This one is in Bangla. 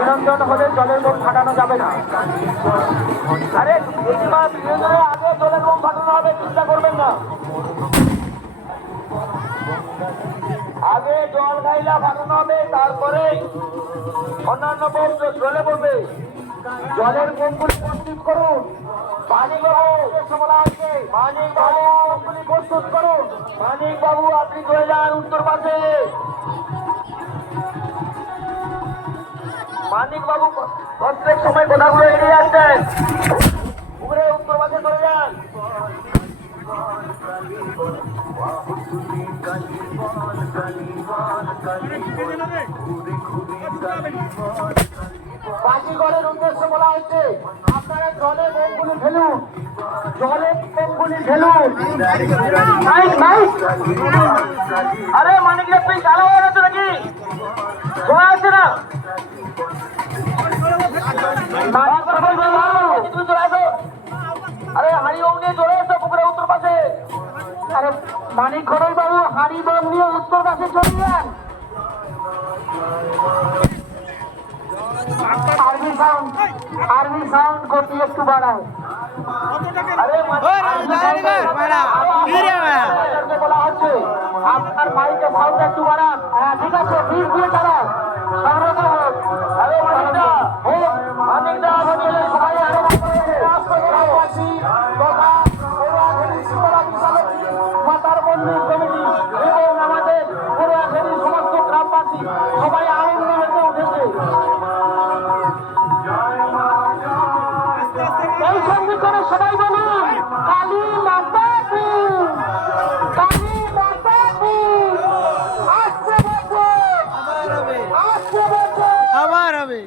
নিরঞ্জন হলে জলের বোম ফাটানো যাবে না। আরে নিরঞ্জনের আগে জলের বোম ফাটানো হবে, চিন্তা করবেন না। আগে জল গাইলা ফাটানো হবে, তারপরে অন্যান্য বোম জলে পড়বে। জলের বোমগুলি প্রস্তুত করুন। মানিক বাবু বলা হচ্ছে, মানিক বাবু বোমগুলি প্রস্তুত করুন। মানিক বাবু আপনি চলে যান উত্তর পাশে। মানিক বাবু প্রত্যেক সময় কথাগুলো এড়িয়ে আসছেন, উপরে উত্তর পাশে চলে যান। বাজিগরের উদ্দেশ্যে বলা হচ্ছে, আপনারা জলে বোমগুলি ফেলুন, জলে বোমগুলি ফেলুন। আরে মানিক তুই চালু হয়ে গেছে নাকি? শোনা যাচ্ছে না? তুমি চলে আসো। আরে হাড়ি বোম নিয়ে চলে এসো পুকুরে উত্তর পাশে। আরে মানিক ঘরোই বাবু হাড়ি বোম নিয়ে উত্তর পাশে চলে যান। আর্মি সাউন্ড গতি একটু বাড়ায়। বলা হচ্ছে আপনার মাইকে সাউন্ড একটু বাড়ান। হ্যাঁ ঠিক আছে, ভিড় দিয়ে চালান। মাতার মন্দির কমিটি এবং আমাদের পুরোয়াখালীর সমস্ত গ্রামবাসী সবাই আনন্দ হতে উঠেছে। এই সঙ্গে করে সবাই বলুন কালী মাতা কি, কালী মাতা কি। আসছে বছর, আসছে বছর আবার হবে।